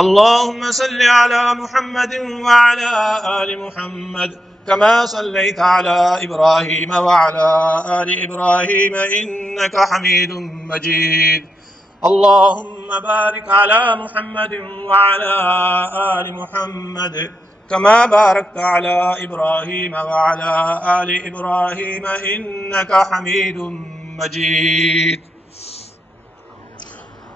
اللهم صل على محمد وعلى آل محمد كما صليت على إبراهيم وعلى آل إبراهيم إنك حميد مجيد. اللهم بارك على محمد وعلى آل محمد كما باركت على إبراهيم وعلى آل إبراهيم إنك حميد مجيد.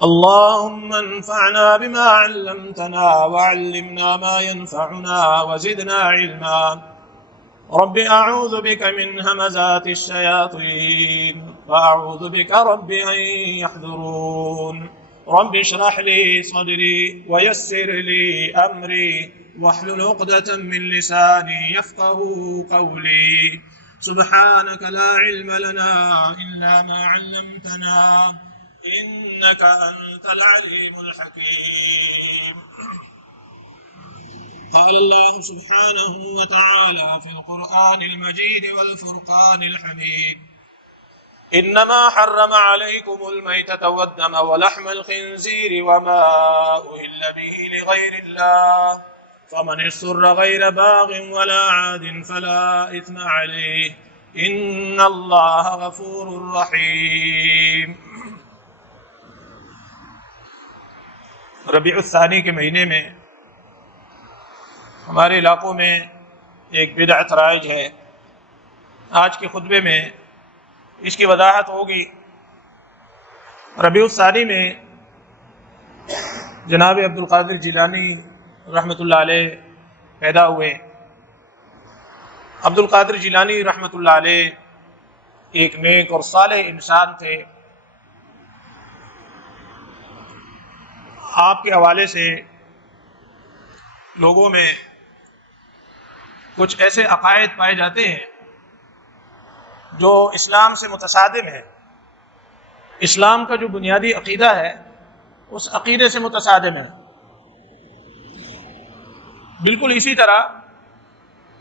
اللهم انفعنا بما علمتنا وعلمنا ما ينفعنا وزدنا علما. رب أعوذ بك من همزات الشياطين وأعوذ بك رب أن يحضرون. رب اشرح لي صدري ويسر لي أمري واحلل عقدة من لساني يفقه قولي. سبحانك لا علم لنا إلا ما علمتنا إنك أنت العليم الحكيم. قال الله سبحانه وتعالى في القرآن المجيد والفرقان الحميد: إنما حرم عليكم الميتة والدم ولحم الخنزير وما أهل به لغير الله فمن اضطر غير باغ ولا عاد فلا إثم عليه إن الله غفور رحيم. ربیع الثانی کے مہینے میں ہمارے علاقوں میں ایک بدعت رائج ہے. آج کے خطبے میں اس کی وضاحت ہوگی. ربیع الثانی میں جناب عبد القادر جیلانی رحمۃ اللہ علیہ پیدا ہوئے. عبد القادر جیلانی رحمۃ اللہ علیہ ایک نیک اور صالح انسان تھے. آپ کے حوالے سے لوگوں میں کچھ ایسے عقائد پائے جاتے ہیں جو اسلام سے متصادم ہے. اسلام کا جو بنیادی عقیدہ ہے اس عقیدے سے متصادم ہے. بالکل اسی طرح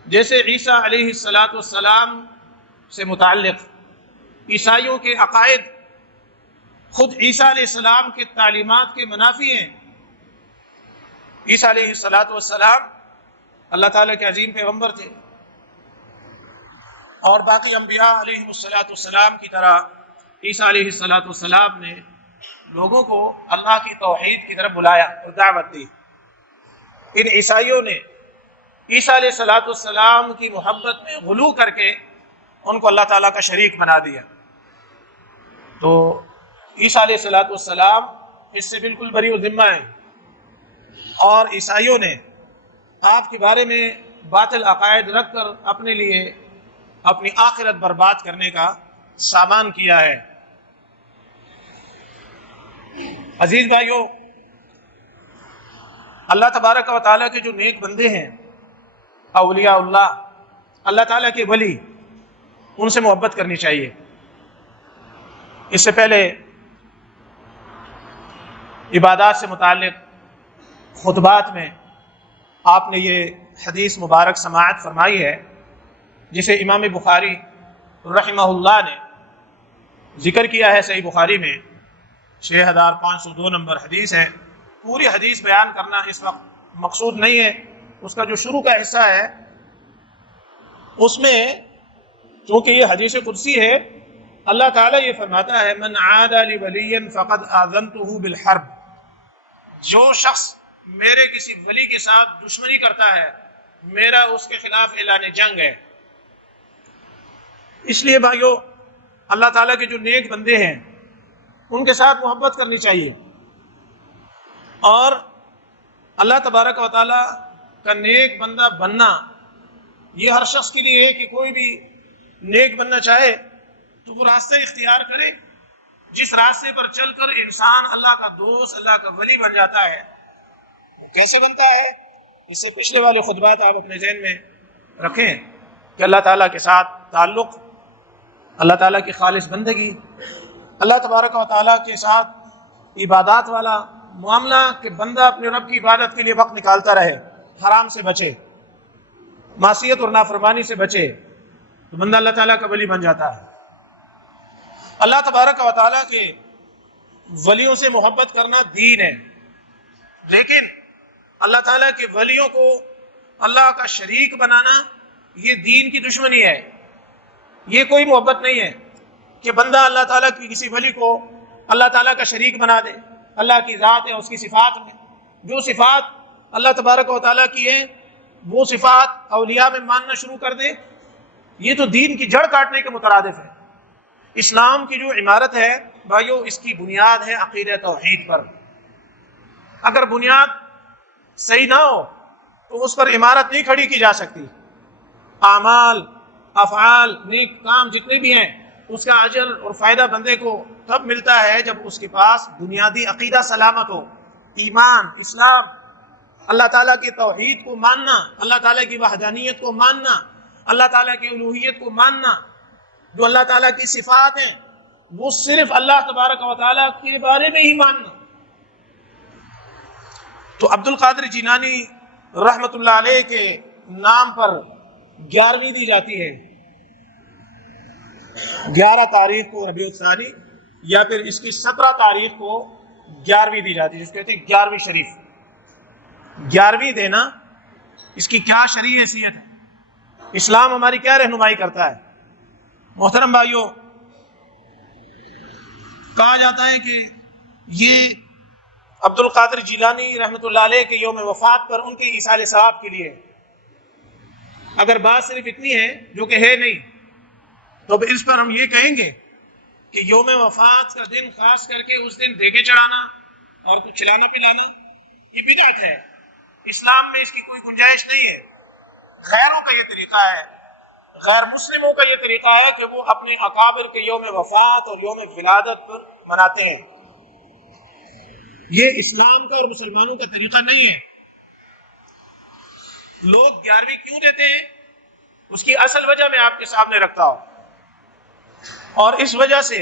جیسے عیسیٰ علیہ السلام سے متعلق عیسائیوں کے عقائد خود عیسیٰ علیہ السلام کے تعلیمات کے منافی ہیں. عیسیٰ علیہ السلام اللہ تعالیٰ کے عظیم پیغمبر تھے اور باقی انبیاء علیہ السلام کی طرح عیسیٰ علیہ السلام نے لوگوں کو اللہ کی توحید کی طرف بلایا اور دعوت دی. ان عیسائیوں نے عیسیٰ علیہ السلام کی محبت میں غلو کر کے ان کو اللہ تعالیٰ کا شریک بنا دیا. تو عیسیٰ علیہ السلام اس سے بالکل بری و ذمہ ہیں اور عیسائیوں نے آپ کے بارے میں باطل عقائد رکھ کر اپنے لیے اپنی آخرت برباد کرنے کا سامان کیا ہے. عزیز بھائیو، اللہ تبارک و تعالیٰ کے جو نیک بندے ہیں، اولیاء اللہ، اللہ تعالیٰ کے ولی، ان سے محبت کرنی چاہیے. اس سے پہلے عبادات سے متعلق خطبات میں آپ نے یہ حدیث مبارک سماعت فرمائی ہے جسے امام بخاری رحمہ اللہ نے ذکر کیا ہے. صحیح بخاری میں 6502 نمبر حدیث ہے. پوری حدیث بیان کرنا اس وقت مقصود نہیں ہے. اس کا جو شروع کا حصہ ہے اس میں چونکہ یہ حدیث قدسی ہے، اللہ تعالیٰ یہ فرماتا ہے: من عاد لی ولیا فقد آذنتہ بالحرب. جو شخص میرے کسی ولی کے ساتھ دشمنی کرتا ہے میرا اس کے خلاف اعلان جنگ ہے. اس لیے بھائیو، اللہ تعالیٰ کے جو نیک بندے ہیں ان کے ساتھ محبت کرنی چاہیے. اور اللہ تبارک و تعالیٰ کا نیک بندہ بننا یہ ہر شخص کے لیے ہے کہ کوئی بھی نیک بننا چاہے تو وہ راستہ اختیار کرے جس راستے پر چل کر انسان اللہ کا دوست، اللہ کا ولی بن جاتا ہے. وہ کیسے بنتا ہے؟ اس سے پچھلے والے خطبات آپ اپنے ذہن میں رکھیں کہ اللہ تعالیٰ کے ساتھ تعلق، اللہ تعالیٰ کی خالص بندگی، اللہ تبارک و تعالیٰ کے ساتھ عبادات والا معاملہ کہ بندہ اپنے رب کی عبادت کے لیے وقت نکالتا رہے، حرام سے بچے، معصیت اور نافرمانی سے بچے، تو بندہ اللہ تعالیٰ کا ولی بن جاتا ہے. اللہ تبارک و تعالیٰ کے ولیوں سے محبت کرنا دین ہے، لیکن اللہ تعالیٰ کے ولیوں کو اللہ کا شریک بنانا یہ دین کی دشمنی ہے. یہ کوئی محبت نہیں ہے کہ بندہ اللہ تعالیٰ کی کسی ولی کو اللہ تعالیٰ کا شریک بنا دے. اللہ کی ذات ہے، اس کی صفات میں جو صفات اللہ تبارک و تعالیٰ کی ہیں وہ صفات اولیاء میں ماننا شروع کر دے. یہ تو دین کی جڑ کاٹنے کے مترادف ہے. اسلام کی جو عمارت ہے بھائیو، اس کی بنیاد ہے عقیدہ توحید پر. اگر بنیاد صحیح نہ ہو تو اس پر عمارت نہیں کھڑی کی جا سکتی. اعمال، افعال، نیک کام جتنے بھی ہیں اس کا اجر اور فائدہ بندے کو تب ملتا ہے جب اس کے پاس بنیادی عقیدہ سلامت ہو. ایمان، اسلام، اللہ تعالیٰ کی توحید کو ماننا، اللہ تعالیٰ کی وحدانیت کو ماننا، اللہ تعالیٰ کی الوہیت کو ماننا، جو اللہ تعالیٰ کی صفات ہیں وہ صرف اللہ تبارک و تعالیٰ کے بارے میں ہی ماننا. تو عبد القادر جیلانی رحمت اللہ علیہ کے نام پر 11ویں دی جاتی ہے. 11 تاریخ کو ربیع الثانی، یا پھر اس کی 17 تاریخ کو 11ویں دی جاتی ہے، جس کو کہتے ہیں 11ویں شریف. 11ویں دینا اس کی کیا شرعی حیثیت ہے؟ اسلام ہماری کیا رہنمائی کرتا ہے؟ محترم بھائیوں، کہا جاتا ہے کہ یہ عبد القادر جیلانی رحمۃ اللہ علیہ کے یوم وفات پر ان کے ایصال ثواب کے لیے، اگر بات صرف اتنی ہے جو کہ ہے نہیں، تو اس پر ہم یہ کہیں گے کہ یوم وفات کا دن خاص کر کے اس دن دیگے چڑھانا اور کچھ کھلانا پلانا یہ بدعت ہے. اسلام میں اس کی کوئی گنجائش نہیں ہے. غیروں کا یہ طریقہ ہے، غیر مسلموں کا یہ طریقہ ہے کہ وہ اپنے اکابر کے یوم وفات اور یوم ولادت پر مناتے ہیں. یہ اسلام کا اور مسلمانوں کا طریقہ نہیں ہے. لوگ 11ویں کیوں دیتے ہیں اس کی اصل وجہ میں آپ کے سامنے رکھتا ہوں، اور اس وجہ سے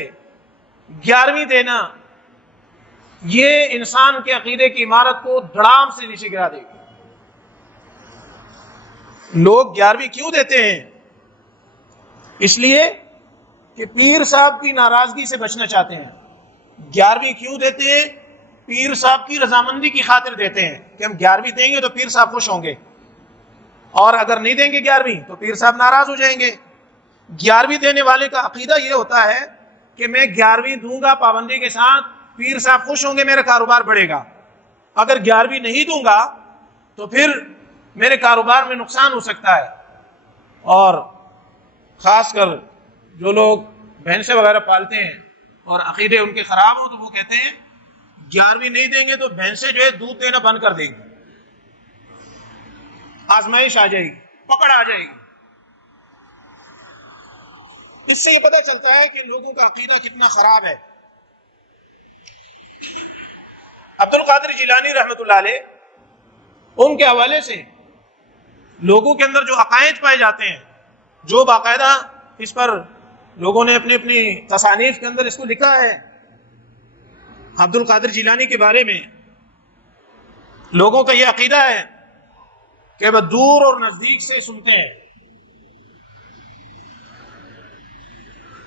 11ویں دینا یہ انسان کے عقیدے کی عمارت کو دھڑام سے نیچے گرا دے گی. لوگ 11ویں کیوں دیتے ہیں؟ اس لیے کہ پیر صاحب کی ناراضگی سے بچنا چاہتے ہیں. 11ویں کیوں دیتے ہیں؟ پیر صاحب کی رضامندی کی خاطر دیتے ہیں کہ ہم 11ویں دیں گے تو پیر صاحب خوش ہوں گے، اور اگر نہیں دیں گے 11ویں تو پیر صاحب ناراض ہو جائیں گے. 11ویں دینے والے کا عقیدہ یہ ہوتا ہے کہ میں 11ویں دوں گا پابندی کے ساتھ، پیر صاحب خوش ہوں گے، میرا کاروبار بڑھے گا. اگر 11ویں نہیں دوں گا تو پھر میرے کاروبار میں نقصان ہو سکتا ہے. اور خاص کر جو لوگ بھینسیں وغیرہ پالتے ہیں اور عقیدے ان کے خراب ہو تو وہ کہتے ہیں 11ویں نہیں دیں گے تو بھینسیں جو ہے دودھ دینا بند کر دیں گی، آزمائش آ جائے گی، پکڑ آ جائے گی. اس سے یہ پتہ چلتا ہے کہ لوگوں کا عقیدہ کتنا خراب ہے. عبد القادر جیلانی رحمۃ اللہ علیہ، ان کے حوالے سے لوگوں کے اندر جو عقائد پائے جاتے ہیں، جو باقاعدہ اس پر لوگوں نے اپنی اپنی تصانیف کے اندر اس کو لکھا ہے. عبد القادر جیلانی کے بارے میں لوگوں کا یہ عقیدہ ہے کہ وہ دور اور نزدیک سے سنتے ہیں،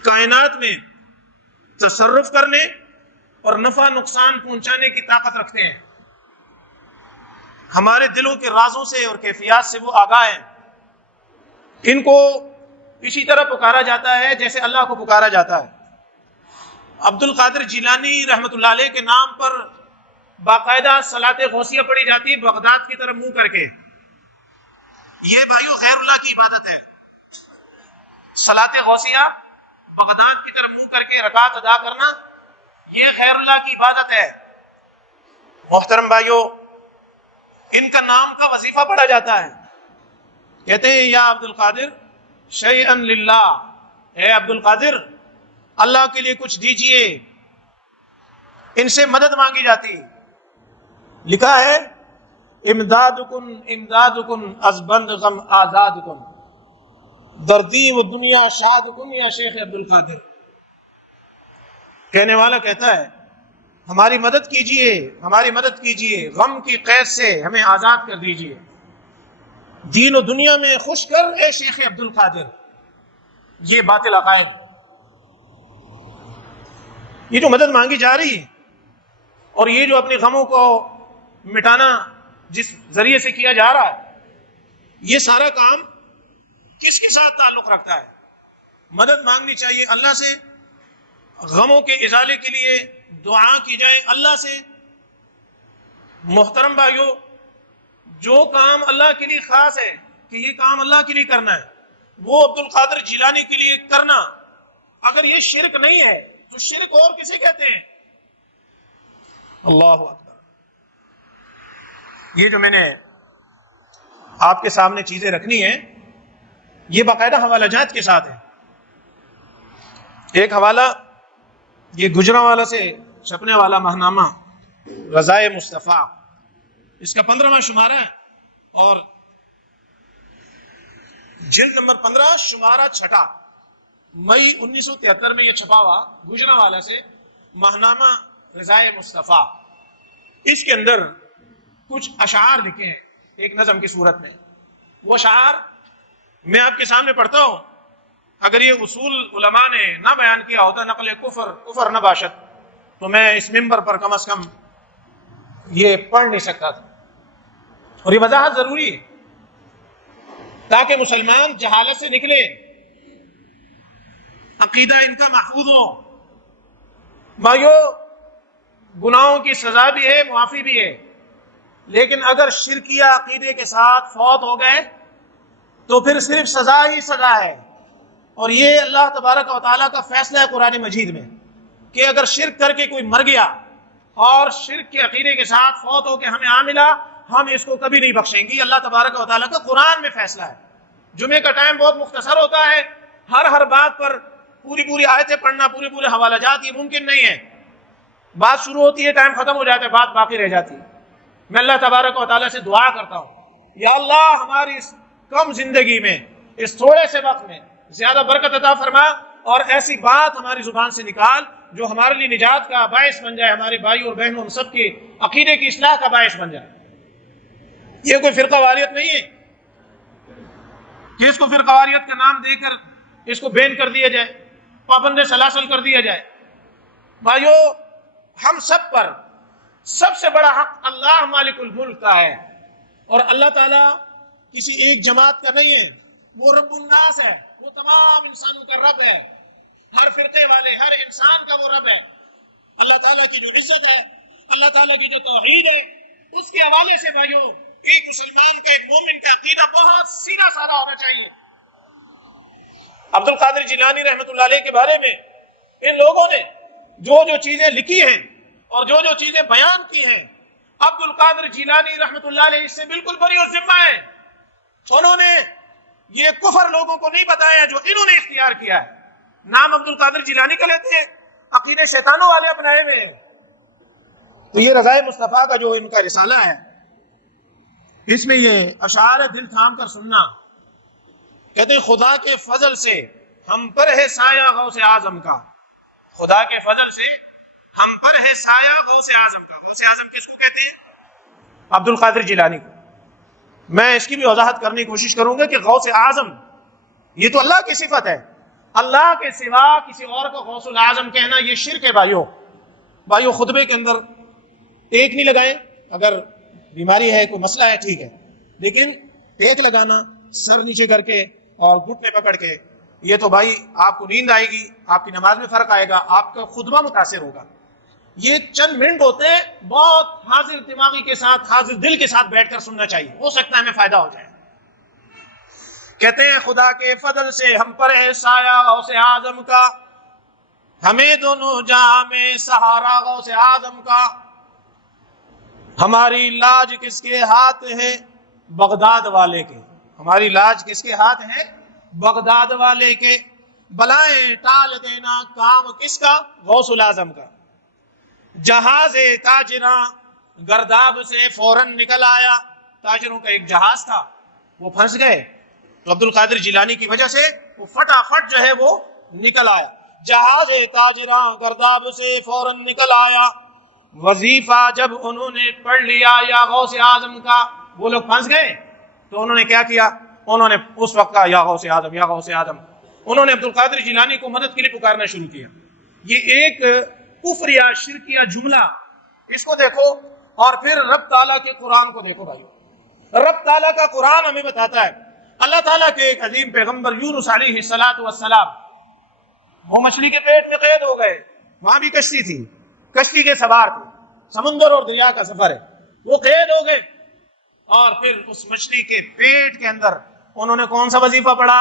کائنات میں تصرف کرنے اور نفع نقصان پہنچانے کی طاقت رکھتے ہیں. ہمارے دلوں کے رازوں سے اور کیفیات سے وہ آگاہ ہیں. ان کو اسی طرح پکارا جاتا ہے جیسے اللہ کو پکارا جاتا ہے. عبد القادر جیلانی رحمۃ اللہ علیہ کے نام پر باقاعدہ صلاۃ غوثیہ پڑھی جاتی ہے بغداد کی طرف منہ کر کے. یہ بھائیو غیر اللہ کی عبادت ہے. صلاۃ غوثیہ بغداد کی طرف منہ کر کے رکعت ادا کرنا یہ خیر اللہ کی عبادت ہے. محترم بھائیو، ان کا نام کا وظیفہ پڑھا جاتا ہے. کہتے ہیں یا عبد القادر شیئا للہ، اے عبد القادر اللہ کے لیے کچھ دیجئے. ان سے مدد مانگی جاتی. لکھا ہے امدادکم امدادکم از بند غم آزادکم، دردی و دنیا شادکم یا شیخ عبد القادر. کہنے والا کہتا ہے ہماری مدد کیجئے، ہماری مدد کیجئے، غم کی قید سے ہمیں آزاد کر دیجئے، دین و دنیا میں خوش کر اے شیخ عبد القادر. یہ باطل عقائد، یہ جو مدد مانگی جا رہی ہے اور یہ جو اپنے غموں کو مٹانا جس ذریعے سے کیا جا رہا ہے، یہ سارا کام کس کے ساتھ تعلق رکھتا ہے؟ مدد مانگنی چاہیے اللہ سے، غموں کے ازالے کے لیے دعا کی جائے اللہ سے۔ محترم بھائیو، جو کام اللہ کے لیے خاص ہے کہ یہ کام اللہ کے لیے کرنا ہے، وہ عبد القادر جیلانی کے لیے کرنا، اگر یہ شرک نہیں ہے تو شرک اور کسے کہتے ہیں؟ اللہ اکبر۔ یہ جو میں نے آپ کے سامنے چیزیں رکھنی ہیں، یہ باقاعدہ حوالہ جات کے ساتھ ہے۔ ایک حوالہ یہ گجرانوالہ سے چھپنے والا ماہنامہ رضائے مصطفیٰ، اس کا 15واں شمارہ ہے اور جلد نمبر 15 شمارہ 6، مئی 1973 میں یہ چھپا ہوا گجرانوالہ سے ماہنامہ رضائے مصطفیٰ۔ اس کے اندر کچھ اشعار لکھے ہیں ایک نظم کی صورت میں۔ وہ اشعار میں آپ کے سامنے پڑھتا ہوں۔ اگر یہ اصول علماء نے نہ بیان کیا ہوتا، نقل کفر نہ باشد، تو میں اس منبر پر کم از کم یہ پڑھ نہیں سکتا تھا۔ اور یہ وضاحت ضروری ہے تاکہ مسلمان جہالت سے نکلے، عقیدہ ان کا محفوظ ہو۔ بھائیو، گناہوں کی سزا بھی ہے، معافی بھی ہے، لیکن اگر شرکیہ عقیدے کے ساتھ فوت ہو گئے تو پھر صرف سزا ہی سزا ہے۔ اور یہ اللہ تبارک و تعالیٰ کا فیصلہ ہے قرآن مجید میں کہ اگر شرک کر کے کوئی مر گیا اور شرک کے عقیدے کے ساتھ فوت ہو کے ہمیں آ ملا، ہم اس کو کبھی نہیں بخشیں گے۔ اللہ تبارک و تعالیٰ کا قرآن میں فیصلہ ہے۔ جمعے کا ٹائم بہت مختصر ہوتا ہے، ہر بات پر پوری آیتیں پڑھنا، پورے حوالہ جات، یہ ممکن نہیں ہے۔ بات شروع ہوتی ہے، ٹائم ختم ہو جاتا ہے، بات باقی رہ جاتی ہے۔ میں اللہ تبارک و تعالیٰ سے دعا کرتا ہوں، یا اللہ ہماری اس کم زندگی میں، اس تھوڑے سے وقت میں زیادہ برکت عطا فرما، اور ایسی بات ہماری زبان سے نکال جو ہمارے لیے نجات کا باعث بن جائے، ہمارے بھائی اور بہنوں ہم سب کے عقیدے کی اصلاح کا باعث بن جائے۔ یہ کوئی فرقہ واریت نہیں ہے کہ اس کو فرقہ واریت کا نام دے کر اس کو بین کر دیا جائے، پابند سلاسل کر دیا جائے۔ بھائیو، ہم سب پر سب سے بڑا حق اللہ مالک الملک کا ہے، اور اللہ تعالیٰ کسی ایک جماعت کا نہیں ہے، وہ رب الناس ہے، وہ تمام انسانوں کا رب ہے، ہر فرقے والے، ہر انسان کا وہ رب ہے۔ اللہ تعالیٰ کی جو عزت ہے، اللہ تعالیٰ کی جو توحید ہے، اس کے حوالے سے بھائیو، ایک مسلمان کا، ایک مومن کا عقیدہ بہت سیدھا سادہ ہونا چاہیے۔ عبد القادر جیلانی رحمۃ اللہ علیہ کے بارے میں ان لوگوں نے جو چیزیں لکھی ہیں اور جو چیزیں بیان کی ہیں، عبد القادر جیلانی رحمۃ اللہ علیہ اس سے بالکل بری اور ذمہ ہیں۔ انہوں نے یہ کفر لوگوں کو نہیں بتایا جو انہوں نے اختیار کیا ہے۔ نام عبد القادر جیلانی کا لیتے ہیں، عقیدے شیطانوں والے اپنائے ہوئے ہیں۔ تو یہ رضائے مصطفیٰ کا جو ان کا رسالہ ہے، اس میں یہ اشعار ہے، دل تھام کر سننا۔ کہتے ہیں خدا کے فضل سے ہم پر ہے سایہ غوث اعظم کا، خدا کے فضل سے ہم پر ہے سایہ غوث اعظم کا۔ غوث اعظم کس کو کہتے ہیں؟ عبد القادر جیلانی کو۔ میں اس کی بھی وضاحت کرنے کی کوشش کروں گا کہ غوث اعظم یہ تو اللہ کی صفت ہے، اللہ کے سوا کسی اور کو غوث الاعظم کہنا یہ شرک ہے۔ بھائیو، خطبے کے اندر ٹیک نہیں لگائیں، اگر بیماری ہے، کوئی مسئلہ ہے، ٹھیک ہے، لیکن ٹیک لگانا سر نیچے کر کے اور گھٹنے پکڑ کے، یہ تو بھائی آپ کو نیند آئے گی، آپ کی نماز میں فرق آئے گا، آپ کا خطبہ متاثر ہوگا۔ یہ چند منٹ ہوتے ہیں، بہت حاضر دماغی کے ساتھ، حاضر دل کے ساتھ بیٹھ کر سننا چاہیے، ہو سکتا ہے ہمیں فائدہ ہو جائے۔ کہتے ہیں خدا کے فضل سے ہم پر ہے سایہ غوث اعظم کا، ہمیں دونوں جہاں میں سہارا غوث اعظم کا، ہماری لاج کس کے ہاتھ ہے؟ بغداد والے کے۔ ہماری لاج کس کے ہاتھ ہے؟ بغداد والے کے۔ بلائیں ٹال دینا کام کس کا؟ غوث الاعظم کا۔ جہاز تاجراں گرداب سے فوراً نکل آیا، تاجروں کا ایک جہاز تھا، وہ پھنس گئے، تو عبد القادر جیلانی کی وجہ سے وہ فٹافٹ جو ہے وہ نکل آیا۔ جہاز تاجراں گرداب سے فوراً نکل آیا، وظیفہ جب انہوں نے پڑھ لیا یا غوث اعظم کا، وہ لوگ پھنس گئے، تو انہوں نے کیا کیا؟ انہوں نے اس وقت کہا یا غوث اعظم، یا غوث اعظم۔ انہوں نے عبد القادر جیلانی کو مدد کے لیے پکارنا شروع کیا۔ یہ ایک کفر یا شرک یا جملہ، اس کو دیکھو، اور پھر رب تعالیٰ کے قرآن کو دیکھو بھائیو، رب تعالیٰ کا قرآن ہمیں بتاتا ہے اللہ تعالیٰ کے ایک عظیم پیغمبر یونس علیہ السلام وہ مچھلی کے پیٹ میں قید ہو گئے، وہاں بھی کشتی تھی، کشتی کے سوار تھے، سمندر اور دریا کا سفر ہے، وہ قید ہو گئے، اور پھر اس مچھلی کے پیٹ کے اندر انہوں نے کون سا وظیفہ پڑھا؟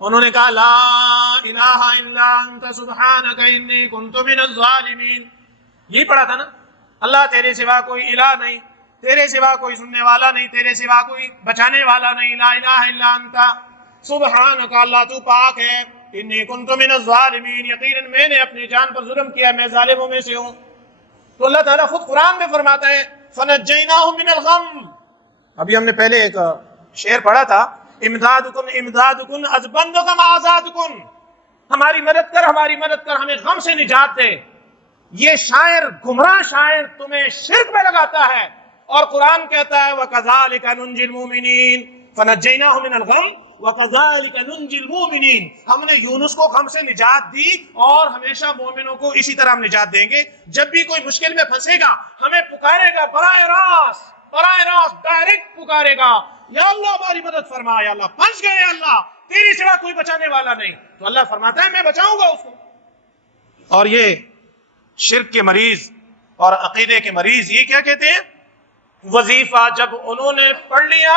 انہوں نے کہا لا الہ الا انت سبحانک انی کنت من الظالمین، یہی پڑھا تھا نا، اللہ تیرے سوا کوئی الہ نہیں، تیرے سوا کوئی سننے والا نہیں، تیرے سوا کوئی بچانے والا نہیں، لا الہ الا انت سبحانک، اللہ تو پاک ہے، انی کنت من الظالمین، یقیناً میں نے اپنی جان پر ظلم کیا، میں ظالموں میں سے ہوں۔ تو اللہ تعالیٰ خود قرآن میں فرماتا ہے فنجیناہ من الغم، ابھی ہم نے پہلے ایک شعر پڑھا تھا امدادکن از بندکم آزادکن، ہماری مدد کر، ہماری مدد کر، ہمیں غم سے نجات دے۔ یہ شاعر، گمراہ شاعر تمہیں شرک میں لگاتا ہے، اور قرآن کہتا ہے وَكَذَلِكَ نُنْجِي الْمُؤْمِنِينَ فَنَجَّيْنَاهُ مِنَ الْغَمِّ وَكَذَلِكَ نُنْجِي الْمُؤْمِنِينَ، ہم نے یونس کو غم سے نجات دی اور ہمیشہ مومنوں کو اسی طرح ہم نجات دیں گے۔ جب بھی کوئی مشکل میں پھنسے گا ہمیں پکارے گا براہ راست ڈائریکٹ پکارے گا، یا اللہ ہماری مدد فرما، یا اللہ پھنس گئے، یا اللہ تیرے سوا کوئی بچانے والا نہیں، تو اللہ فرماتا ہے میں بچاؤں گا اس کو۔ اور یہ شرک کے مریض اور عقیدے کے مریض یہ کیا کہتے ہیں؟ وظیفہ جب انہوں نے پڑھ لیا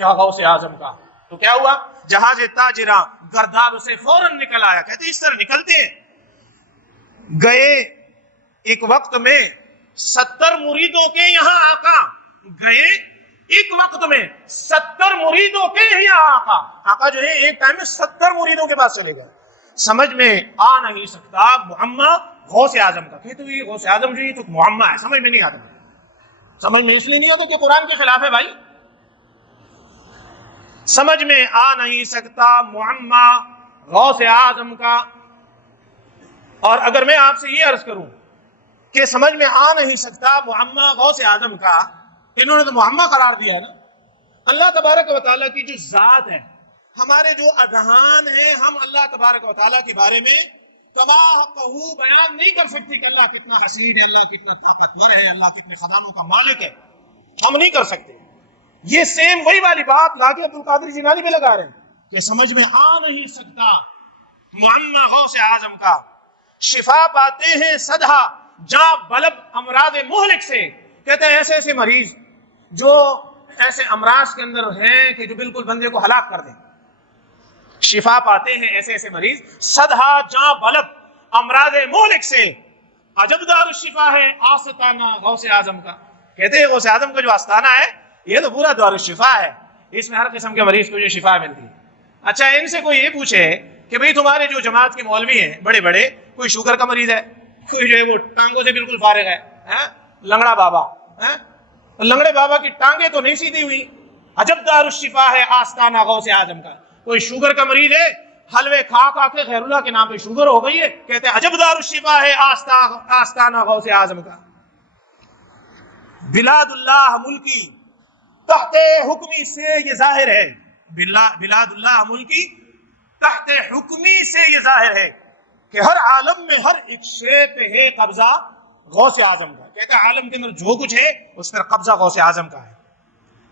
یا غوث اعظم کا، تو کیا ہوا؟ جہاز تاجرہ گرداب سے فوراً نکل آیا۔ کہتے اس طرح نکلتے گئے، ایک وقت میں 70 مریدوں کے یہاں آقا گئے، ایک وقت میں 70 مریدوں کے یہاں آقا جو ہے ایک ٹائم میں 70 مریدوں کے پاس چلے گئے۔ سمجھ میں آ نہیں سکتا معمہ غوث اعظم کا، کہتے یہ غوث اعظم جو یہ تو معمہ ہے، سمجھ میں نہیں آتا۔ سمجھ میں اس لیے نہیں آتا کہ قرآن کے خلاف ہے بھائی، سمجھ میں آ نہیں سکتا معمہ غوث اعظم کا۔ اور اگر میں آپ سے یہ عرض کروں کہ سمجھ میں آ نہیں سکتا معمہ غوث اعظم کا، انہوں نے تو معمہ قرار دیا ہے نا۔ اللہ تبارک و تعالیٰ کی جو ذات ہے، ہمارے جو اذہان ہیں، ہم اللہ تبارک و تعالیٰ کے بارے میں کہو بیان نہیں کر سکتے کہ اللہ کتنا حسین ہے، اللہ کتنا طاقتور ہے، اللہ کتنے خزانوں کا مالک ہے، ہم نہیں کر سکتے۔ یہ سیم وہی والی بات لا کے عبد القادر جیلانی میں لگا رہے ہیں کہ سمجھ میں آ نہیں سکتا معمہ غوث اعظم کا۔ شفا پاتے ہیں صدہا جاں بلب امراض مہلک سے، کہتے ہیں ایسے ایسے مریض جو ایسے امراض کے اندر ہیں کہ جو بالکل بندے کو ہلاک کر دیں، شفا پاتے ہیں ایسے ایسے مریض صدہا جاں بلب امراض مہلک سے۔ عجب دار الشفا ہے آستانہ غوث اعظم کا، کہتے ہیں غوث اعظم کا جو آستانہ ہے یہ تو پورا دار الشفا ہے، اس میں ہر قسم کے مریض کو جو شفا ملتی ہے۔ اچھا ان سے کوئی یہ پوچھے کہ بھئی تمہارے جو جماعت کے مولوی ہیں بڑے بڑے، کوئی شوگر کا مریض ہے، کوئی جو ہے وہ ٹانگوں سے بالکل فارغ ہے، لنگڑا بابا، لنگڑے بابا کی ٹانگیں تو نہیں سیدھی ہوئی، عجب دار الشفا ہے آستانہ غوث اعظم کا۔ کوئی شوگر کا مریض ہے، حلوے کھا کھا کے غیر اللہ کے نام پہ شوگر ہو گئی ہے، کہتے ہیں عجب دار الشفا ہے آستانہ غوث اعظم کا۔ بلاد اللہ ملکی تحت حکمی سے یہ ظاہر ہے، بلاد اللہ ملکی تحت حکمی سے یہ ظاہر ہے کہ ہر عالم میں ہر ایک شے پہ ہے قبضہ غوث اعظم کا۔ کہتا ہے عالم کے اندر جو کچھ ہے اس پر قبضہ غوث اعظم کا ہے۔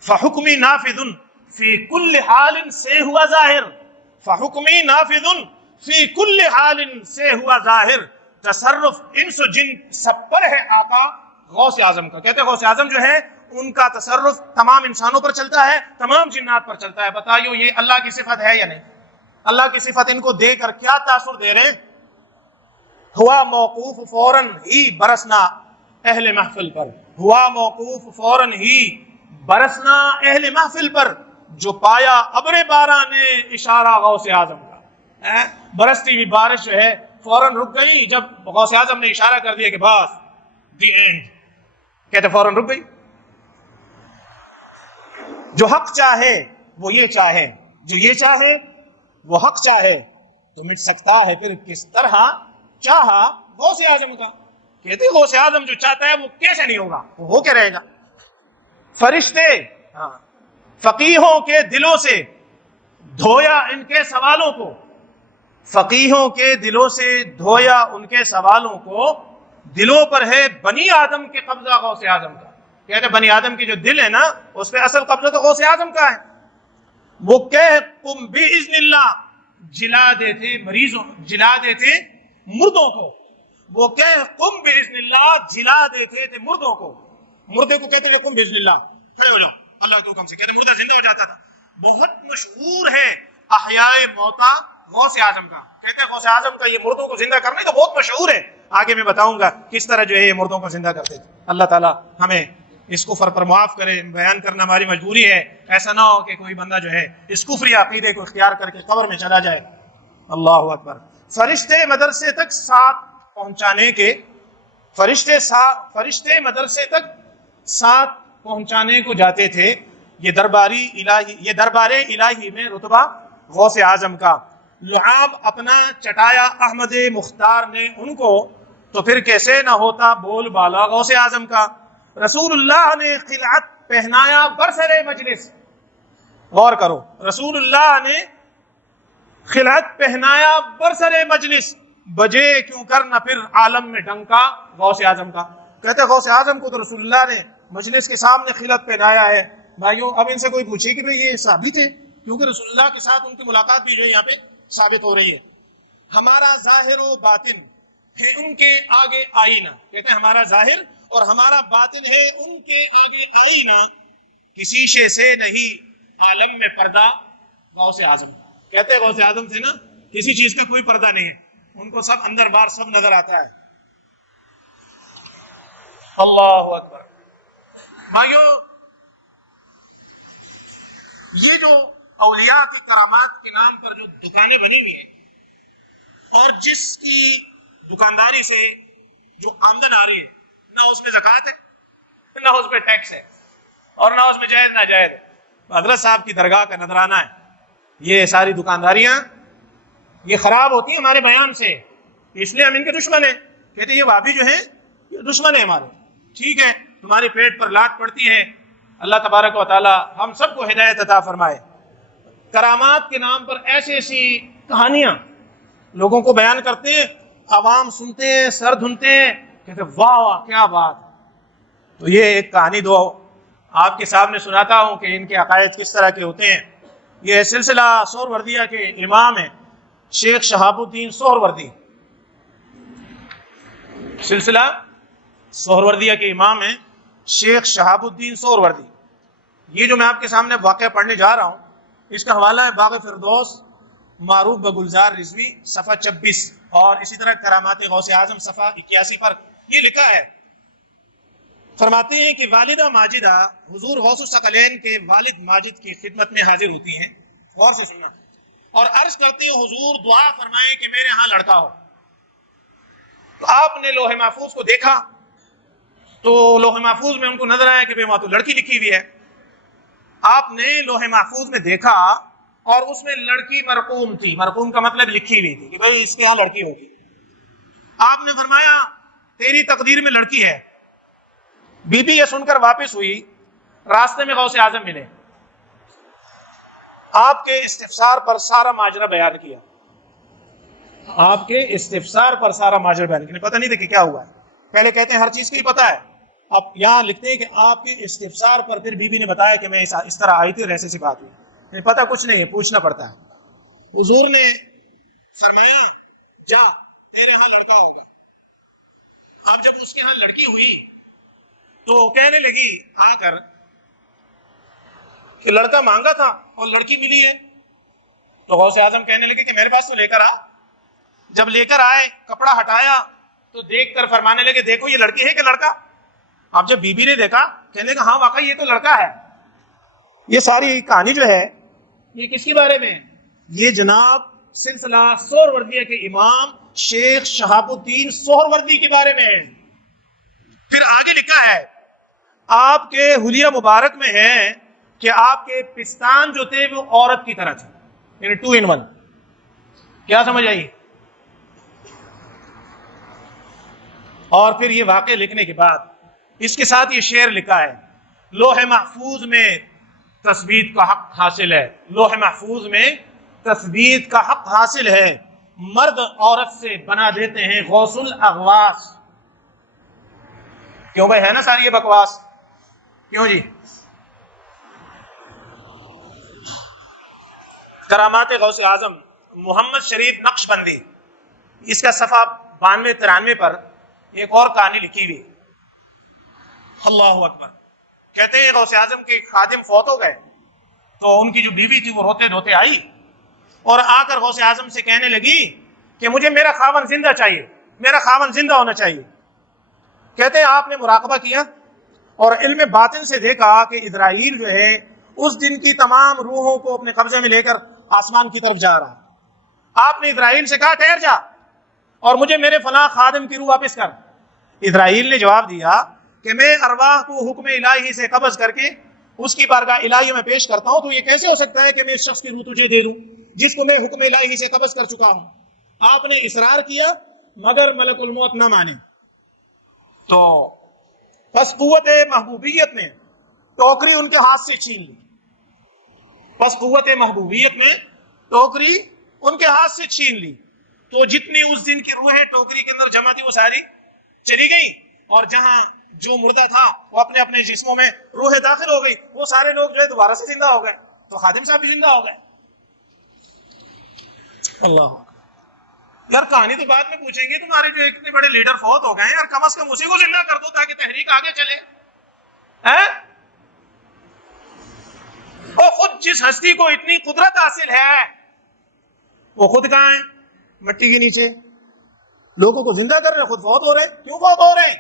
فحکمی نافذ فی کل حال سے ہوا ظاہر، فحکمی نافذ فی کل حال سے ہوا ظاہر، تصرف انس و جن سب پر ہے آقا غوث اعظم کا۔ کہتے ہیں غوث اعظم جو ہے ان کا تصرف تمام انسانوں پر چلتا ہے، تمام جنات پر چلتا ہے۔ بتائیو یہ اللہ کی صفت ہے یا نہیں؟ اللہ کی صفت ان کو دے کر کیا تاثر دے رہے ہیں؟ ہوا موقوف فوراً ہی برسنا اہل محفل پر، ہوا موقوف فوراً ہی برسنا اہل محفل پر، جو پایا ابر بارہ نے اشارہ غوث اعظم کا۔ برستی ہوئی بارش جو ہے فوراً رک گئی جب غوث اعظم نے اشارہ کر دیا کہ بس دی اینڈ، کہتے فوراً رک گئی۔ جو حق چاہے وہ یہ چاہے، جو یہ چاہے وہ حق چاہے تو مٹ سکتا ہے پھر کس طرح چاہا غوث اعظم کا۔ کہتے غوث اعظم جو چاہتا ہے وہ کیسے نہیں ہوگا، وہ ہو کے رہے گا۔ فرشتے فقیہوں کے دلوں سے دھویا ان کے سوالوں کو، فقیہوں کے دلوں سے دھویا ان کے سوالوں کو، دلوں پر ہے بنی آدم کے قبضہ غوث اعظم کا. کہتے ہیں بنی آدم کی جو دل ہے نا اس پہ اصل قبضہ تو غوث اعظم کا ہے. وہ قم باذن اللہ جلا دیتے مریضوں، جلا دیتے مردوں کو. وہ قم باذن اللہ جلا دیتے تھے مردوں کو. مردے کو کہتے ہیں قم باذن اللہ، کھڑے ہو جاؤ اللہ کے حکم سے. کہتے مردہ زندہ ہو جاتا تھا. بہت مشہور ہے احیاء موتا غوث اعظم کا. کہتے ہیں غوث اعظم کا یہ مردوں کو زندہ کرنے کا بہت مشہور ہے. آگے میں بتاؤں گا کس طرح جو ہے یہ مردوں کو زندہ کرتے تھے. اللہ تعالیٰ ہمیں اس کفر پر معاف کرے. بیان کرنا ہماری مجبوری ہے، ایسا نہ ہو کہ کوئی بندہ جو ہے اس کفری عقیدے کو اختیار کر کے قبر میں چلا جائے. اللہ اکبر. فرشتے مدرسے تک ساتھ پہنچانے کے، فرشتے مدرسے تک ساتھ پہنچانے کو جاتے تھے. یہ دربار الہی میں رتبہ غوث اعظم کا. لعاب اپنا چٹایا احمد مختار نے ان کو، تو پھر کیسے نہ ہوتا بول بالا غوث اعظم کا. رسول اللہ نے خلعت پہنایا برسر مجلس. غور کرو، رسول اللہ نے خلعت پہنایا برسر مجلس. بجے کیوں کر نہ پھر عالم میں ڈنکا غوث اعظم کا. کہتے غوث اعظم کو تو رسول اللہ نے مجلس کے سامنے خلعت پہنایا ہے. بھائیو اب ان سے کوئی پوچھے کہ بھئی یہ ثابت ہے؟ کیونکہ رسول اللہ کے ساتھ ان کی ملاقات بھی جو ہے یہاں پہ ثابت ہو رہی ہے. ہمارا ظاہر و باطن ہے ان کے آگے آئینہ. کہتے ہیں ہمارا ظاہر اور ہمارا باطن ہے ان کے آگے آئینہ. کسی شے سے نہیں عالم میں پردہ غوث اعظم. کہتے ہیں غوث اعظم سے نا کسی چیز کا کوئی پردہ نہیں ہے، ان کو سب اندر باہر سب نظر آتا ہے. اللہ اکبر. بھائیو یہ جو اولیاء کی کرامات کے نام پر جو دکانیں بنی ہوئی ہیں اور جس کی دکانداری سے جو آمدن آ رہی ہے، نہ اس میں زکوٰۃ ہے، نہ اس پہ ٹیکس ہے، اور نہ اس میں جائز ناجائز. حضرت صاحب کی درگاہ کا نذرانہ ہے. یہ ساری دکانداریاں یہ خراب ہوتی ہیں ہمارے بیان سے، اس لیے ہم ان کے دشمن ہیں. کہتے ہیں یہ وہابی جو ہیں یہ دشمن ہیں ہمارے. ٹھیک ہے، تمہارے پیٹ پر لاٹ پڑتی ہے. اللہ تبارک و تعالی ہم سب کو ہدایت عطا فرمائے. کرامات کے نام پر ایسی ایسی کہانیاں لوگوں کو بیان کرتے ہیں، عوام سنتے ہیں، سر دھنتے ہیں، کہتے واہ واہ کیا بات. تو یہ ایک کہانی دو آپ کے سامنے سناتا ہوں کہ ان کے عقائد کس طرح کے ہوتے ہیں. یہ سلسلہ سہروردیہ کے امام ہیں شیخ شہاب الدین سہروردی. سلسلہ سہروردیہ کے امام ہیں شیخ شہاب الدین سہروردی. یہ جو میں آپ کے سامنے واقعہ پڑھنے جا رہا ہوں اس کا حوالہ ہے باغ فردوس معروف بگلزار رضوی صفحہ 26، اور اسی طرح کرامات غوث اعظم صفحہ 81 پر یہ لکھا ہے. فرماتے ہیں کہ والدہ ماجدہ حضور غوث الثقلین کے والد ماجد کی خدمت میں حاضر ہوتی ہیں. غور سے سننا. اور عرض کرتے ہیں حضور دعا فرمائیں کہ میرے ہاں لڑکا ہو. تو آپ نے لوح محفوظ کو دیکھا تو لوح محفوظ میں ان کو نظر آیا کہ وہاں تو لڑکی لکھی ہوئی ہے. آپ نے لوح محفوظ میں دیکھا اور اس میں لڑکی مرقوم تھی. مرقوم کا مطلب لکھی ہوئی تھی کہ بھئی اس کے ہاں لڑکی ہوگی. آپ نے فرمایا تیری تقدیر میں لڑکی ہے. بی بی یہ سن کر واپس ہوئی. راستے میں غوث اعظم ملے. آپ کے استفسار پر سارا ماجرا بیان کیا. آپ کے استفسار پر سارا ماجرا بیان کیا. پتہ نہیں تھا کہ کیا ہوا ہے. پہلے کہتے ہیں ہر چیز کی پتہ ہے. اب یہاں لکھتے ہیں کہ آپ کے استفسار پر پھر بی بی نے بتایا کہ میں اس طرح آئی تھی اور ایسے سے بات ہوئی. پتہ کچھ نہیں ہے، پوچھنا پڑتا ہے. حضور نے فرمایا جا تیرے ہاں لڑکا ہوگا. اب جب اس کے ہاں لڑکی ہوئی تو کہنے لگی آ کر کہ لڑکا مانگا تھا اور لڑکی ملی ہے. تو غوث اعظم کہنے لگے کہ میرے پاس تو لے کر آ. جب لے کر آئے کپڑا ہٹایا تو دیکھ کر فرمانے لگے دیکھو یہ لڑکی ہے کہ لڑکا. اب جب بی بی نے دیکھا کہنے لگا ہاں واقعی یہ تو لڑکا ہے. یہ ساری کہانی جو ہے یہ کس کے بارے میں؟ یہ جناب سلسلہ سہروردیہ کے امام شیخ شہاب الدین سہروردی کے بارے میں ہے. پھر آگے لکھا ہے آپ کے حلیہ مبارک میں ہے کہ آپ کے پستان جو تھے وہ عورت کی طرح تھے، یعنی 2 in 1. کیا سمجھ آئی؟ اور پھر یہ واقعہ لکھنے کے بعد اس کے ساتھ یہ شعر لکھا ہے لوح محفوظ میں تثبیت کا حق حاصل ہے. لوح محفوظ میں تثبیت کا حق حاصل ہے. مرد عورت سے بنا دیتے ہیں غوث الاغواث. کیوں بھائی ہے نا ساری یہ بکواس؟ کیوں جی؟ کرامات غوث اعظم محمد شریف نقش بندی، اس کا صفحہ 92-93 پر ایک اور کہانی لکھی ہوئی. اللہ اکبر. کہتے ہیں غوث اعظم کے خادم فوت ہو گئے تو ان کی جو بیوی تھی وہ روتے دھوتے آئی اور آ کر غوث اعظم سے کہنے لگی کہ مجھے میرا خاوند زندہ چاہیے، میرا خاوند زندہ ہونا چاہیے. کہتے ہیں آپ نے مراقبہ کیا اور علم باطن سے دیکھا کہ اسرائیل جو ہے اس دن کی تمام روحوں کو اپنے قبضے میں لے کر آسمان کی طرف جا رہا. آپ نے اسرائیل سے کہا ٹھہر جا اور مجھے میرے فلاں خادم کی روح واپس کر. اسرائیل نے جواب دیا کہ میں ارواح کو حکم الہی سے قبض کر کے اس کی بارگاہ الہی میں پیش کرتا ہوں، تو یہ کیسے ہو سکتا ہے کہ میں اس شخص کی روح تجھے دے دوں جس کو میں حکم الہی سے قبض کر چکا ہوں. آپ نے اصرار کیا مگر ملک الموت نہ مانے. تو بس قوت محبوبیت میں ٹوکری ان کے ہاتھ سے چھین لی. بس قوت محبوبیت میں ٹوکری ان کے ہاتھ سے چھین لی تو جتنی اس دن کی روحیں ٹوکری کے اندر جمع تھی وہ ساری چلی گئی اور جہاں جو مردہ تھا وہ اپنے اپنے جسموں میں روح داخل ہو گئی. وہ سارے لوگ جو ہے دوبارہ سے زندہ ہو گئے. تو خادم صاحب بھی زندہ ہو گئے. اللہ یار کہانی تو بعد میں پوچھیں گے، تمہارے جو اتنے بڑے لیڈر فوت ہو گئے ہیں یار کم از کم اسی کو زندہ کر دو تاکہ تحریک آگے چلے. اور خود جس ہستی کو اتنی قدرت حاصل ہے وہ خود کہاں ہے؟ مٹی کے نیچے. لوگوں کو زندہ کر رہے خود فوت ہو رہے. کیوں فوت ہو رہے؟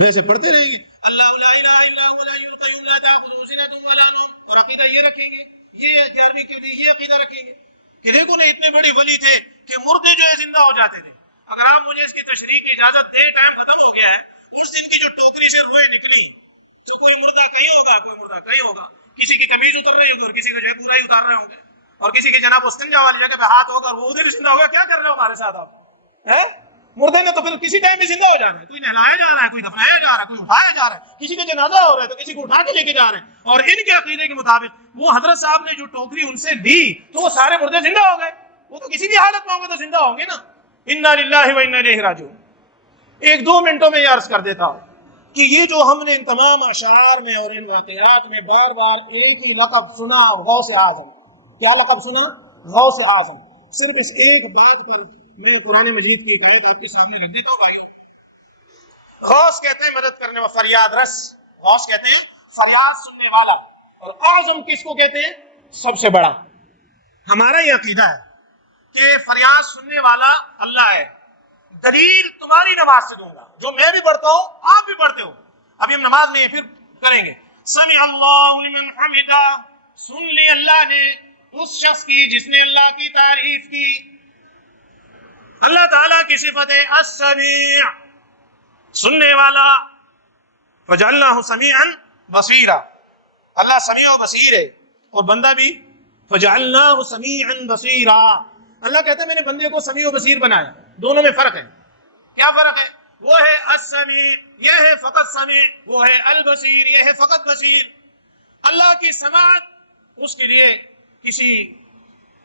ویسے پڑھتے رہیں گے اللہ لا الہ الا هو الحی القیوم لا تاخذہ سنۃ ولا نوم، اور عقیدہ یہ رکھیں گے، یہ 11ویں کے لیے یہ عقیدہ رکھیں گے کہ دیکھو نا اتنے بڑے ولی تھے کہ مردے جو ہے زندہ ہو جاتے تھے. اگر آپ مجھے اس کی تشریح کی اجازت دیں، ٹائم ختم ہو گیا ہے. اس دن کی جو ٹوکری سے روحیں نکلی تو کوئی مردہ کہیں ہوگا، کوئی مردہ کہیں ہوگا. کسی کی قمیض اتر رہی ہوگی اور کسی کو جو ہے پورا ہی اتار رہے ہوں گے اور کسی کے جناب استنجا والی جگہ پہ ہاتھ ہوگا اور وہ ادھر ہی زندہ ہوگا. کیا کر رہے ہو ہمارے ساتھ آپ؟ مردے نے تو پھر کسی ٹائم بھی زندہ ہو جانا ہے. کوئی نہلایا جا رہا ہے، کوئی دفنایا جا رہا ہے، کوئی اٹھایا جا رہا ہے، کسی کا جنازہ ہو رہا ہے تو کسی کو اٹھا کے لے کے جا رہے ہیں. اور ان کے عقیدے کے مطابق وہ حضرت صاحب نے جو ٹوکری ان سے لی تو وہ سارے مردے زندہ ہو گئے. وہ تو کسی بھی حالت میں ہوں گے تو زندہ ہوں گے نا. انا للہ و انا الیہ راجعون. 1-2 منٹوں میں یہ عرض کر دیتا ہوں کہ یہ جو ہم نے ان تمام اشعار میں اور ان واقعات میں بار بار ایک ہی لقب سنا، غوث اعظم. کیا لقب سنا؟ غوث اعظم. صرف اس ایک بات پر میں قرآن مجید کی ایک آیت آپ کے سامنے رکھ دیتا ہوں بھائیوں. غوث کہتے ہیں مدد کرنے والا، فریاد رس. غوث کہتے ہیں فریاد سننے والا. اور اعظم کس کو کہتے ہیں؟ سب سے بڑا. ہمارا یہ عقیدہ ہے کہ فریاد سننے والا اللہ ہے. دلیل تمہاری نماز سے دوں گا، جو میں بھی پڑھتا ہوں آپ بھی پڑھتے ہو. ابھی ہم نماز میں پھر کریں گے. سمع اللہ لمن حمدہ، سن لی اللہ نے اس شخص کی جس نے اللہ کی تعریف کی. اللہ تعالیٰ کی صفت ہے السمیع، سننے والا. فجعلناہ سمیعا بصیرا، اللہ سمیع و بصیر ہے اور بندہ بھی فجعلناہ سمیعا بصیرا. اللہ کہتا ہے میں نے بندے کو سمیع و بصیر بنایا. دونوں میں فرق ہے. کیا فرق ہے؟ وہ ہے السمیع، یہ ہے فقط سمیع. وہ ہے البصیر، یہ ہے فقط بصیر. اللہ کی سماعت اس کے لیے کسی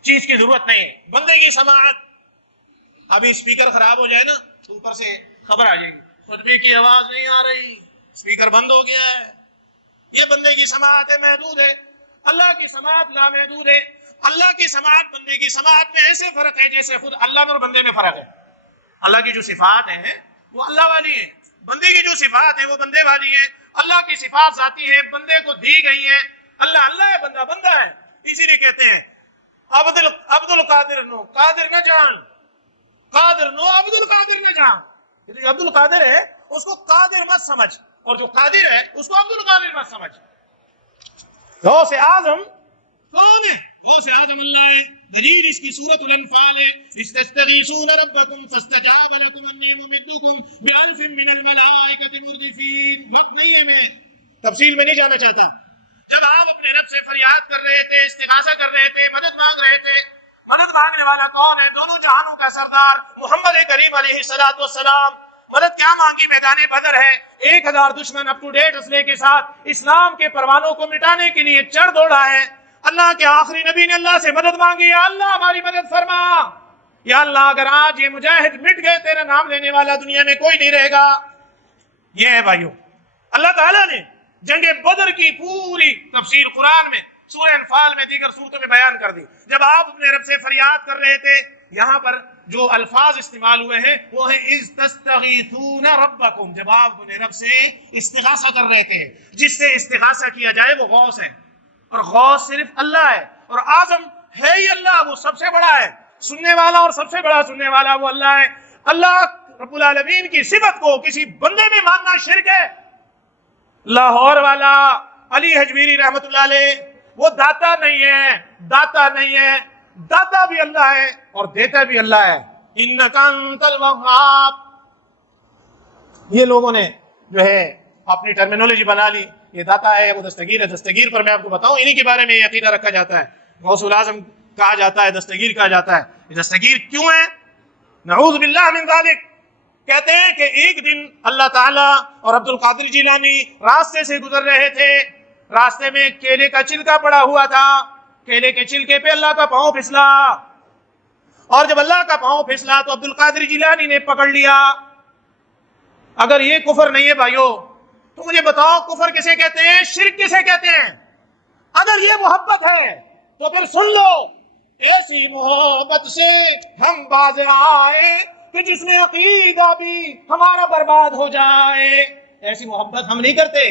چیز کی ضرورت نہیں ہے. بندے کی سماعت، ابھی اسپیکر خراب ہو جائے نا تو اوپر سے خبر آ جائے گی خطبے کی آواز نہیں آ رہی، اسپیکر بند ہو گیا ہے. یہ بندے کی سماعت ہے، محدود ہے. اللہ کی سماعت لامحدود ہے. اللہ کی سماعت بندے کی سماعت میں ایسے فرق ہے جیسے خود اللہ میں اور بندے میں فرق ہے. اللہ کی جو صفات ہیں وہ اللہ والی ہیں، بندے کی جو صفات ہیں وہ بندے والی ہیں. اللہ کی صفات ذاتی ہے، بندے کو دی گئی ہیں. اللہ اللہ ہے، بندہ بندہ ہے. اسی لیے کہتے ہیں عبد القادر نو قادر نہ جان، قادر نو عبد القادر نہ جان. جو عبد القادر ہے اس کو قادر مت سمجھ اور جو قادر ہے اس کو عبد القادر مت سمجھ. غوث اعظم کون ہے؟ غوث اعظم اللہ ہے. دلیل اس کی سورۃ الانفال ہے. استغیثون ربکم فاستجاب لکم انی ممدکم بألف من الملائکۃ مردفین. وقت نہیں ہے، میں تفصیل میں نہیں جانا چاہتا. جب آپ اپنے رب سے فریاد کر رہے تھے، استغاثہ کر رہے تھے، مدد مانگ رہے تھے، مدد مانگنے والا کون ہے؟ دونوں جہانوں کا سردار محمد کریم علیہ الصلوۃ والسلام. مدد کیا مانگی؟ میدان بدر ہے. 1000 دشمن اپ ٹو ڈیٹ اسلحے کے ساتھ اسلام کے پروانوں کو مٹانے کے لیے چڑھ دوڑا ہے. اللہ کے آخری نبی نے اللہ سے مدد مانگی، یا اللہ ہماری مدد فرما. یا اللہ اگر آج یہ مجاہد مٹ گئے تیرا نام لینے والا دنیا میں کوئی نہیں رہے گا. یہ ہے بھائیو اللہ تعالیٰ نے جنگ بدر کی پوری تفسیر قرآن میں سورہ انفال میں دیگر سورتوں میں بیان کر دی. جب آپ اپنے رب سے فریاد کر رہے تھے, یہاں پر جو الفاظ استعمال ہوئے ہیں وہ ہیں اذ تستغیثون ربکم, جب آپ اپنے رب سے استغاثہ کر رہے تھے. جس سے استغاثہ کیا جائے وہ غوث ہے, اور غوث صرف اللہ ہے, اور اعظم ہے ہی اللہ, وہ سب سے بڑا ہے. سننے والا اور سب سے بڑا سننے والا وہ اللہ ہے. اللہ رب العالمین کی صفت کو کسی بندے میں ماننا شرک ہے. لاہور والا علی حجویری رحمت اللہ علیہ وہ داتا نہیں ہے, داتا نہیں ہے, داتا بھی اللہ ہے اور دیتا بھی اللہ ہے. انک انت الوہاب. یہ لوگوں نے جو ہے اپنی ٹرمینالوجی بنا لی, یہ داتا ہے وہ دستگیر ہے. دستگیر پر میں آپ کو بتاؤں انہی کے بارے میں یہ عقیدہ رکھا جاتا ہے. غوث الاعظم کہا جاتا ہے, دستگیر کہا جاتا ہے. یہ دستگیر کیوں ہے؟ نعوذ باللہ من ذالک. کہتے ہیں کہ ایک دن اللہ تعالیٰ اور عبد القادر جیلانی راستے سے گزر رہے تھے. راستے میں کیلے کا چھلکا پڑا ہوا تھا. کیلے کے چھلکے پہ اللہ کا پاؤں پھسلا, اور جب اللہ کا پاؤں پھسلا تو عبد القادر جیلانی نے پکڑ لیا. اگر یہ کفر نہیں ہے بھائیو تو مجھے بتاؤ کفر کسے کہتے ہیں, شرک کسے کہتے ہیں؟ اگر یہ محبت ہے تو پھر سن لو, ایسی محبت سے ہم باز آئے کہ جس میں عقیدہ بھی ہمارا برباد ہو جائے. ایسی محبت ہم نہیں کرتے,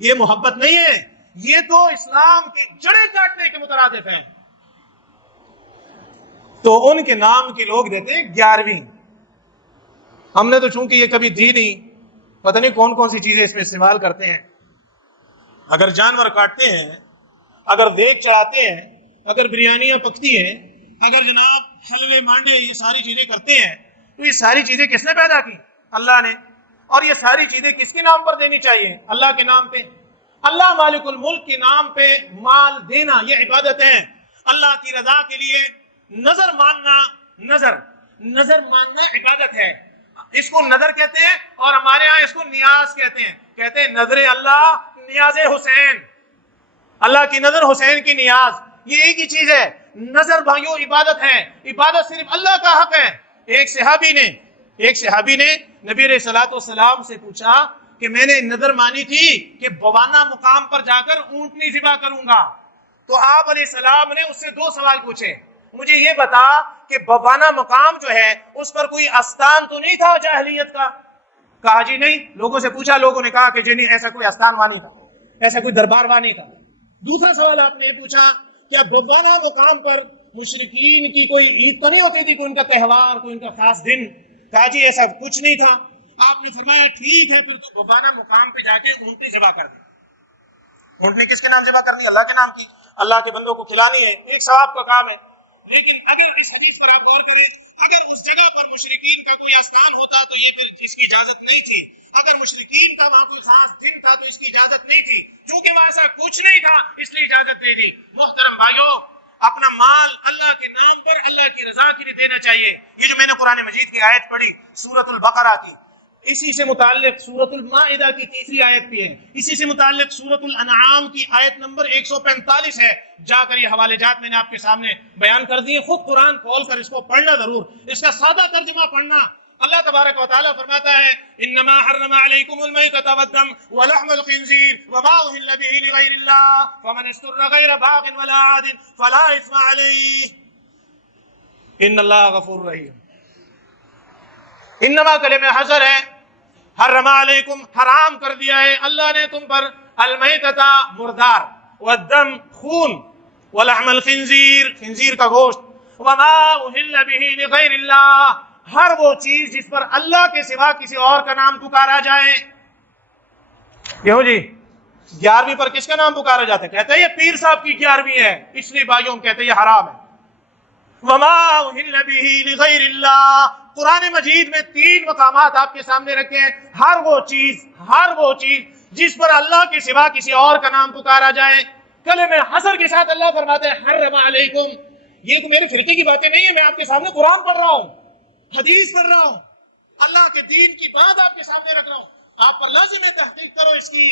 یہ محبت نہیں ہے, یہ تو اسلام کے جڑے کاٹنے کے مترادف ہیں. تو ان کے نام کے لوگ دیتے ہیں 11ویں. ہم نے تو چونکہ یہ کبھی دی نہیں, پتہ نہیں کون کون سی چیزیں اس میں استعمال کرتے ہیں. اگر جانور کاٹتے ہیں, اگر دیگ چڑھاتے ہیں, اگر بریانیاں پکتی ہیں, اگر جناب حلوے مانڈے یہ ساری چیزیں کرتے ہیں, تو یہ ساری چیزیں کس نے پیدا کی؟ اللہ نے. اور یہ ساری چیزیں کس کے نام پر دینی چاہیے؟ اللہ کے نام پہ. اللہ مالک الملک کے نام پہ مال دینا یہ عبادت ہے. اللہ کی رضا کے لیے نظر ماننا, نظر ماننا عبادت ہے. اس کو نظر کہتے ہیں, اور ہمارے ہاں اس کو نیاز کہتے ہیں. کہتے ہیں نظر اللہ, نیاز حسین. اللہ کی نظر, حسین کی نیاز, یہ ایک ہی چیز ہے. نظر بھائیوں عبادت ہے. عبادت صرف اللہ کا حق ہے. ایک صحابی نے نبی علیہ الصلوۃ والسلام سے پوچھا کہ میں نے نظر مانی تھی کہ بوانا مقام پر جا کر اونٹنی ذبح کروں گا. تو آپ علیہ السلام نے اس سے 2 سوال پوچھے, مجھے یہ بتا کہ بوانا مقام جو ہے اس پر کوئی استان تو نہیں تھا جاہلیت کا؟ کہا جی نہیں. لوگوں سے پوچھا, لوگوں نے کہا کہ جی نہیں, ایسا کوئی استان وہاں نہیں تھا, ایسا کوئی دربار وہاں نہیں تھا. دوسرا سوال آپ نے یہ پوچھا کیا بوانا مقام پر مشرکین کی کوئی عید تو نہیں ہوتی تھی, کوئی ان کا تہوار, کوئی ان کا خاص دن؟ کہا جی ایسا کچھ نہیں تھا. آپ نے فرمایا ٹھیک ہے, پھر تو بوانا مقام پہ جا کے اونٹنی ذبح کر دی. اونٹنی کس کے نام ذبح کرنی؟ اللہ کے نام کی. اللہ کے بندوں کو کھلانی ہے, ایک ثواب کا کام ہے. لیکن اگر اس حدیث پر آپ غور کریں, اگر اس جگہ پر مشرکین کا کوئی استان ہوتا تو یہ پھر اس کی اجازت نہیں تھی. اگر مشرکین کا وہاں کوئی خاص دن تھا تو اس کی اجازت نہیں تھی. چونکہ وہاں ایسا کچھ نہیں تھا اس لیے اجازت دے دی. محترم بھائیو, اپنا مال اللہ کے نام پر اللہ کی رضا کے لیے دینا چاہیے. یہ جو میں نے قرآن مجید کی آیت پڑھی سورۃ البقرہ کی, اسی سے متعلق سورۃ المائدہ کی 3ری آیت بھی ہے, اسی سے متعلق سورۃ الانعام کی آیت نمبر 145 ہے. جا کر یہ حوالے جات میں نے آپ کے سامنے بیان کر دیے. خود قرآن کھول کر اس کو پڑھنا ضرور, اس کا سادہ ترجمہ پڑھنا. اللہ تبارک و تعالیٰ فرماتا ہے انما حرم علیکم المیتۃ والدم ولحم الخنزیر وما اہل به لغیر اللہ فمن استر غیر باغ ولا عاد فلا اثم علیہ ان اللہ غفور رحیم. انما کلمہ حصر ہے. حرم علیکم, حرام کر دیا ہے اللہ نے تم پر, المیتۃ مردار, والدم خون, ولحم الخنزیر خنزیر کا گوشت, وما اہل به لغیر اللہ ہر وہ چیز جس پر اللہ کے سوا کسی اور کا نام پکارا جائے. کیوں جی 11ویں پر کس کا نام پکارا جاتا ہے؟ کہتے ہیں یہ پیر صاحب کی 11ویں ہے, اس لیے بھائیوں کہتے ہیں یہ حرام ہے. وما اہل به لغیر اللہ, قرآن مجید میں 3 مقامات آپ کے سامنے رکھے ہیں. ہر وہ چیز جس پر اللہ کے سوا کسی اور کا نام پکارا جائے. کلمہ حصر کے ساتھ اللہ فرماتے ہیں حرم علیکم. یہ تو میرے فرقے کی باتیں نہیں ہیں, میں آپ کے سامنے قرآن پڑھ رہا ہوں, حدیث پڑھ رہا ہوں, اللہ کے دین کی بات آپ کے سامنے رکھ رہا ہوں. آپ پر لازم ہے تحقیق کرو اس کی.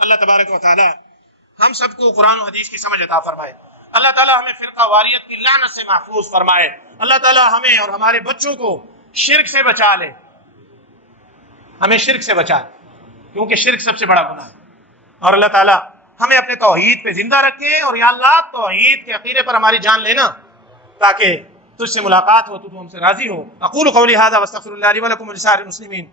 اللہ تبارک و تعالی ہم سب کو قرآن و حدیث کی سمجھ عطا فرمائے. اللہ تعالیٰ ہمیں فرقہ واریت کی لعنت سے محفوظ فرمائے. اللہ تعالیٰ ہمیں اور ہمارے بچوں کو شرک سے بچا لے. ہمیں شرک سے بچا لے کیونکہ شرک سب سے بڑا گناہ ہے. اور اللہ تعالیٰ ہمیں اپنے توحید پہ زندہ رکھے. اور یا اللہ توحید کے عقیدے پر ہماری جان لینا تاکہ تجھ سے ملاقات ہو تو ہم سے راضی ہو. اقول قولی ھذا واستغفر اللہ لی ولکم ولسائر المسلمین.